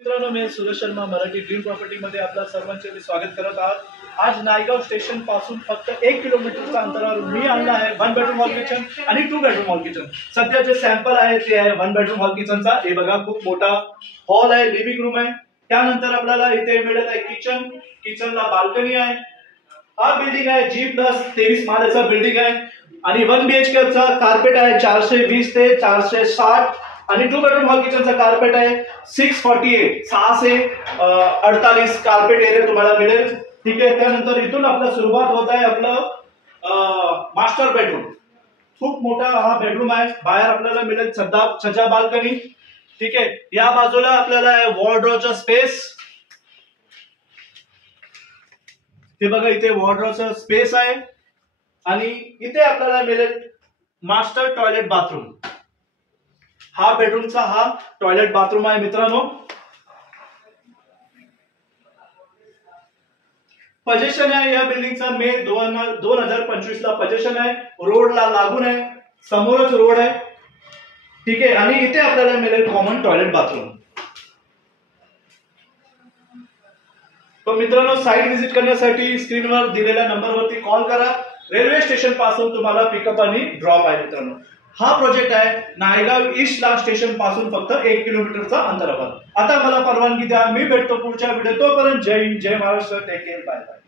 मित्रांनो, मी Suresh Sharma Marathi dream property मध्ये आपल्या सर्वांचे मी स्वागत करत आहोत। आज नायगाव स्टेशन पासून फक्त 1 किलोमीटरच्या अंतरावर मी आणला आहे 1 बेडरूम हॉल किचन आणि 2 बेडरूम हॉल किचन। सध्या जे सॅम्पल आहे ते आहे 1 बेडरूम हॉल किचनचा। हे बघा, खूप मोठा हॉल आहे, लिव्हिंग रूम आहे। त्यानंतर आपल्याला इथे मिळत आहे किचन, किचनला बाल्कनी आहे। हा बिल्डिंग आहे G+23 माळ्याचा बिल्डिंग आहे आणि 1 BHK चा कार्पेट आहे 420 ते 460 आणि 2 बेडरूम हॉल किचनचा कार्पेट आहे 648 कार्पेट एरिया तुम्हाला मिळेल। ठीक आहे, त्यानंतर इथून आपला सुरुवात होत आहे आपलं मास्टर बेडरूम। खूप मोठा हा बेडरूम आहे। बाहेर आपल्याला मिळेल छज्जा बाल्कनी। ठीक आहे, या बाजूला आपल्याला वॉर्डरोबचा स्पेस। हे बघा, इथे वॉर्डरोबचा स्पेस आहे आणि इथे आपल्याला मिळेल मास्टर टॉयलेट बाथरूम। हा बेडरूमचा हा टॉयलेट बाथरूम आहे मित्रांनो। पोझिशन आहे या बिल्डिंगचा मे 2025 ला पोझिशन आहे। रोडला लागून आहे, समोरच रोड आहे। ठीक आहे, आणि इथे आपल्याला मिळेल कॉमन टॉयलेट बाथरूम। तो मित्रांनो, साइट व्हिजिट करण्यासाठी स्क्रीनवर दिलेल्या नंबरवरती कॉल करा। रेल्वे स्टेशन पासून तुम्हाला पिकअप आणि ड्रॉप आहे मित्रांनो। हा प्रोजेक्ट आहे नायगाव ईस्ट ला स्टेशन पासून फक्त 1 किलोमीटरचा अंतरावर। आता मला परवानगी द्या, मी भेटतो पुढच्या व्हिडिओ। तोपर्यंत जय हिंद, जय Maharashtra, take care, bye bye.